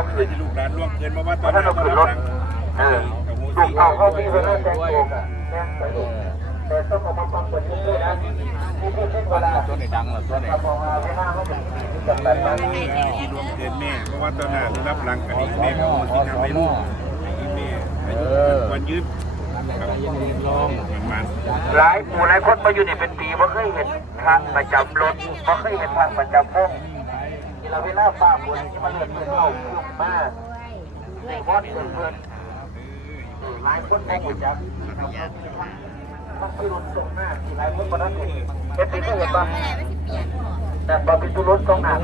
เอาคืนที่ลูกหลานล่วงเกินเพราว่าตอนราะท่านเอาคืนรถเออลูกเขาเขาพี่เพื่อนแต่งตัวแม่งไปลูกแต่ต้องเอามาฟังคนนี้ด้วยนะที่พูดเช่นเวลาตัวไหนดังหรอตัวไหนเรามองมาไม่น่าเขาเป็นที่จำเป็นนะที่ล่วงเกินแม่เพราะว่าตอนนั้นรับหลังกันอีกแม่ก็ที่ทำให้ลูกอีแม่อายุวันยืดหลายหมู่หลายคนมาอยู่นี่เป็นปีไม่เคยเห็นพระประจำรถไม่เคยเห็นพระประจำพง นี่เราเวลาฟ้าฝนที่มาเลือดเพื่อนเข้าขึ้นมาวัดเพื่อนเพื่อนหลายคนไม่รู้จักมันคือรถตรงหน้าที่หลายคนมาได้เห็นเป็นปีก็เห็นปะแต่บอพิตุรถตรงหน้า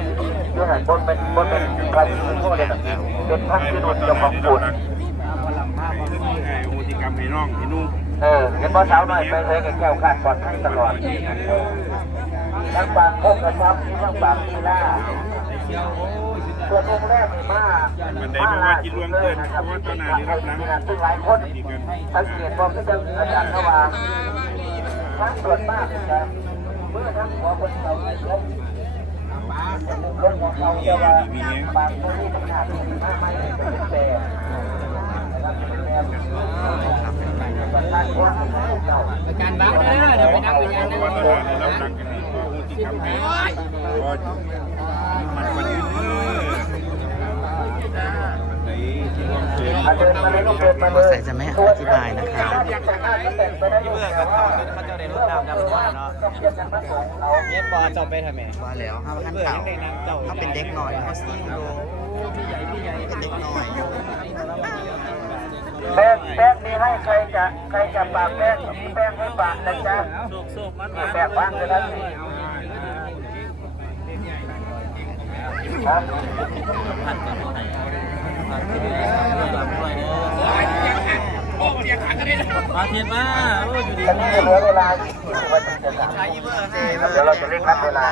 อยู่หันบนเป็นบนเป็นพระที่พ่อเลยนะเป็นพระที่รถเจ้าของบุญโอติกรรมให้น้องให้นุ่งเออเห็นพ่อสาวหน่อยไปเลยกับแก้วขาดปลอดภัยตลอดทั้งบางพวกกระชับทั้งบางทีล่า ส่วนองค์แรกนี่มามันได้บอกว่าที่ล่วงเกินเพราะว่าตอนนั้นรับหลังซึ่งหลายคนสังเกตบอกก็จะอาจารย์เข้ามาทั้งส่วนมากนะเมื่อทั้งหัวคนเขาลบลบของเขาจะว่าบางคนที่ขนาดนี้มากไม่เป็นแต่การบ้านเลยเดี๋ยวไปนั่งไปยันเพรานนั้นรับหลังกันนี่ก็โอติกรรมให้พอมันวันยืดในที่ล่วงเกิน ก็ใส่จะไม่อธิบายนะคะที่เมื่อครับเขาจะได้รถน้ำดำว่าเนาะเนี่ยปอจะไปทำไมว่าแล้วห้าพันเก่าเขาเป็นเด็กหน่อยเขาซิ่งดูเป็นเด็กหน่อยแป้งแป้งนี้ให้ใครจะใครจะปากแป้งแป้งให้ปากนะจ๊ะแป้งวางเลยนะครับ มาเทียนมาโอ้ยอยู่ดีตอนนี้เหลือเวลา20นาทีจะสามเดี๋ยวเราจะเร่งรัดเวลา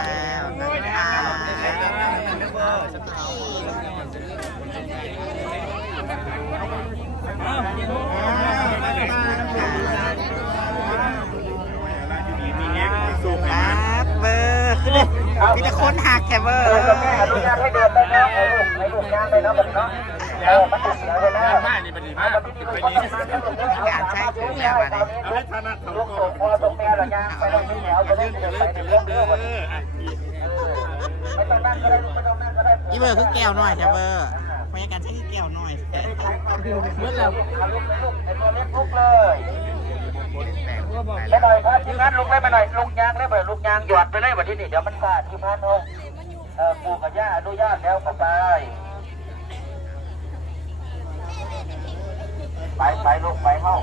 มีแง่สูงคนะรับเบอร์ขึ้นเลยมีแต่คนหักแค่เบอร์อกับแม่อนุญาตให้เดินได้แล้วให้ลูกให้ลูกย่างได้แล้วแบบเนาะเออมันติดเสียไปแล้วบ้านนี่เป็นดีมาก เป็นดีการใช้ถึงแล้ววันนี้เอาให้ฐานะเขาลูกก็ส่พอส่งแม่แล้วย่างไปแล้วที่แถวจะได้เดินไปเดินเดินไม่ต้องนั่งก็ได้ลูกไม่ต้องนั่งก็ได้นี่เบอร์คือแก้วหน่อยแค่เบอร์บรรยากาศใช้แก้วหน่อยเมื่อแล้วลูกไอ้ตัวเล็กลุกเลยไปหน่อยครับทีมงานลุกได้ไปหน่อยลุกยางได้ไปลุกยางหยอดไปเลยวันที่นี่เดี๋ยวมันขาดทีมงานเขาเออปู่กับย่าอนุญาตแล้วก็ไป ไปไปลูกไปเข้า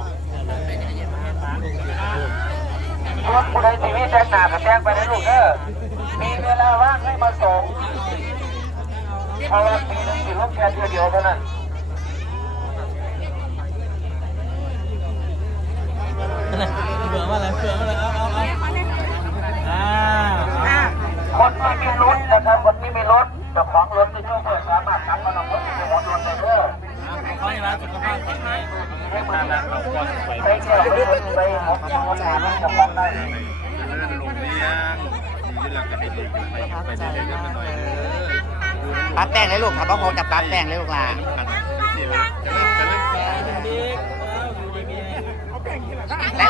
ส่วนผู้ใดที่มีแจ้งหนากับแจ้งไปนะลูกเออมีเวลาว่างให้มาส่งเพราะว่าปีหนึงสิลูกแค่เดียวเดียวเท่านั้นเบื่อมาเลยเบื่อมาเลยเอาเอาเอาอ่าคนที่มีรถนะครับคนที่มีรถเจ้าของรถที่ช่วยเปิดสามารถนำมาลงรถที่มีรถรถได้เด้อ ขอให้ร้านสุขภาพแข็งแรงให้มาไปเที่ยวไปคนไปหมดยังวันไหนจะฟังได้ลงเรียงยืนหลังกันไปดีไปดีเรื่อยๆหน่อยปั๊บแป้งเลยลูกครับพ่อโคจับปั๊บแป้งเลยลูกหลาน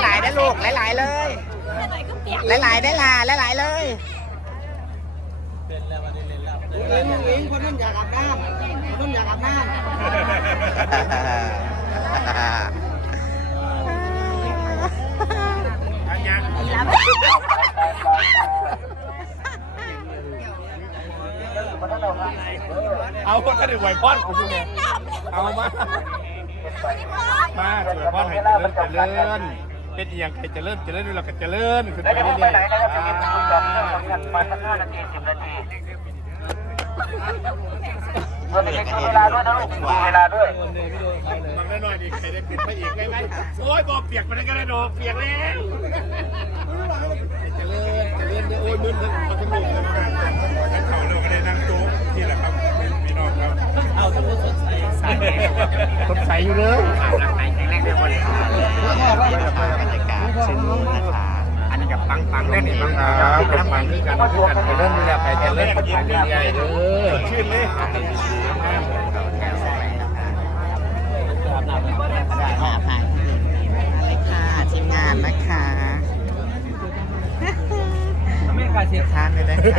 หลายๆได้ลูกหลายๆเลยหลายๆได้ลาหลายๆเลย เล่นวิ่งคนนั้นอยากอาบน้ำคนนั้นอยากอาบน้ำเอาคนที่ไหวพอดของคุณเนี่ยเอามา มาเถื่อพอดให้เลื่อนเลื่อน เป็นเอียงใครจะเริญเจะเริญด้วยเราก็จะเริญขึ้นแล้วไปเดี๋ยวผมไปเรื่อยไหนนะครับจะมีผู้จองเรื่องสำคัญมาสักห้านาทีสิบนาทีเพื่อจะมีเวลาด้วยนะลูกมีเวลาด้วย ๆมันได้หน่อยดิใครได้เป็นพระเอกได้ไหมโอ้ยบอกเปียกไปได้ก็ได้ดอกเปียกแล้วจะเริ่มจะเริญเจริญโอ้ยมึนทั้งทั้งลูกเลยนะงั้นเขาเราก็ได้นั่งโต๊ะที่แหละครับพี่น้องครับ เอาสมมติสดใสใสสดใสอยู่เลย เส้นมือหน้าขาอันนี้กับปังปังแน่นปังปังกับปังด้วยกันด้วยกันเริ่มดูแลไปจะเริ่มไปเรื่อยๆเด้อชื่นเลยนะคะไม่กล้าเสียทานเลยนะคะ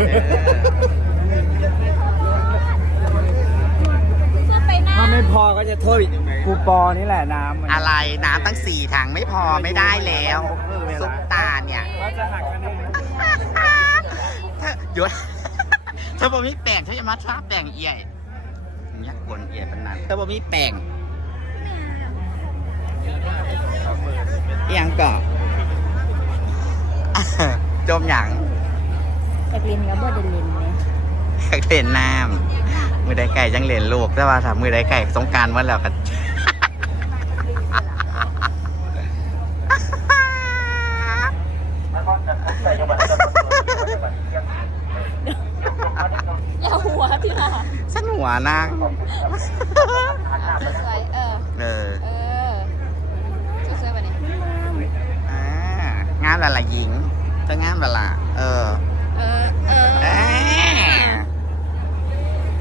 ถ้าไม่พอก็จะโทษอีก คูปอนี่แหละน้ำมันอะไรน้ำตั้งสี่ถังไม่พอไม่ได้แล้วซุปตาเนี่ยก็จะหักคะแนนเธอหยุดเธอบอกมีแป้งเธอจะมาชอบแป้งเอี่ยอยากกวนเอี่ยปานนั้นเธอบอกมีแป้งเอียงก่อจมหยังอยากเรียนกับบ่ได้เรียนไหมอยากเล่นน้ำมือใดไก่จังเล่นลูกแต่ว่าถ้ามือใดไก่สงกรารวันแล้วก็ นครจะขึ้นไปจังหวัดจังหวัดจังหวัดเชียง อย่าหัวที่ละ สน หัวนางสวยเออ เออเออสวยๆแบบนี้อ่างามละละหญิงจะงามละละเออ เออ เออเอ้ย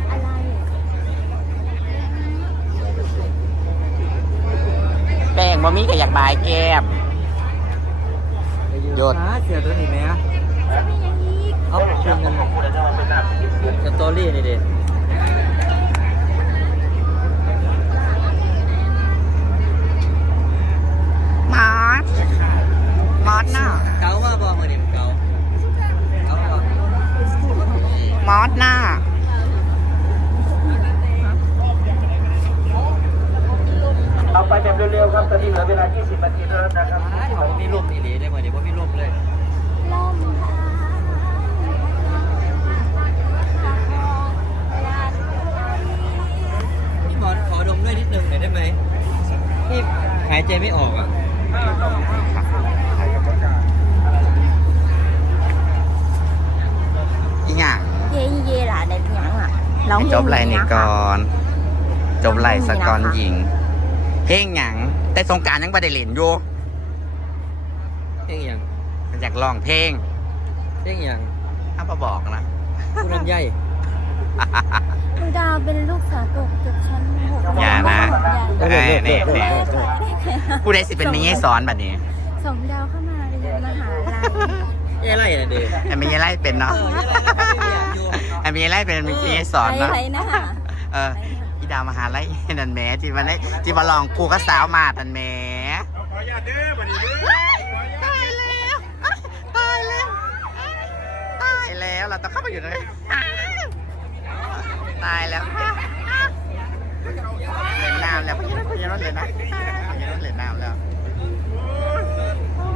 อะไรแป้งบ่มีก็อยากบายแก้ม หยุดหาเสียตัวนี้ไหมอะจะมีอย่างอีกเอาเป็นเงินพูดแล้วจะมาเป็นน้ำกินเดือนสตอรี่นี่เด็มอสมอสน่ะ เกาว่าบอมือนี่เกาเกาว่าม อสน่ะ เอา ไปแบบเร็วๆครับ ตอนนี้เหลือเวลา 20 นาทีเท่านั้นนะครับเขามีร่มนี่เลยได้ไหมเดี๋ยวว่ามีร่มเลยล่มค่ะพี่หมอนขอดมด้วยนิดนึงหน่อยได้ไหมพี่หายใจไม่ออกอะอีหยังเย่เย่หล่ะได้เพียงอะร้องเพลงจบไรนี่ะคะก่อน จบไรสกอนหญิง เพลงหยังแต่สงกรารยังบ่ได้เล่นอยู่เพ่งอย่างอยากร้องเพลงเพ่งอย่างถ้ามาบอกนะผู้ลำไยคุณดาวเป็นลูกสาวตกจากชั้นหกอย่านะเออเอ้ยเออเออนี่เออนี่เออผู้ใดสิเป็นมีให้สอนบัดนี้สองดาวเข้ามาเรียนมหาลัยเอ้ไรน่ะเด็กไอ้มีไล่เป็นเนาะเออยังไงแล้วก็ไม่เรียนอยู่ไอ้มีไล่เป็นมีให้สอนเนาะอะไรนะเอออี ดาวมหาไล่นันแหม่ที่มันได้ที่มาลองครูก็สาวมาตันแหม่ขออนุญาตเด้อบัดนี้เด้อตายแล้วตายแล้วตายแล้วเราต้องเข้าไปอยู่ในตายแล้วเล่นน้ำแล้วพี่ยันพี่ยันเล่นน้ำพี่ยันเล่นน้ำแล้ว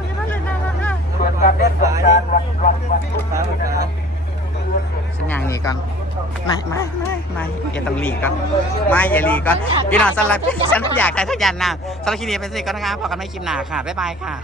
พี่ยันเล่นน้ำแล้วส่วนการเล่นสงกรารวันวันวันพุธนี้นะครับสัญญาณนี้ก่อนไม่ไม่ ไม่อย่าต้องหลีกก่อนไม่อย่าหลีกก่อนพี่น้องสำหรับฉันอยากได้ทุกอย่างนะสำหรับคลิปนี้เป็นสิ่งก็นะครับพบกันใหม่คลิปหน้าค่ะบ๊ายบายค่ะ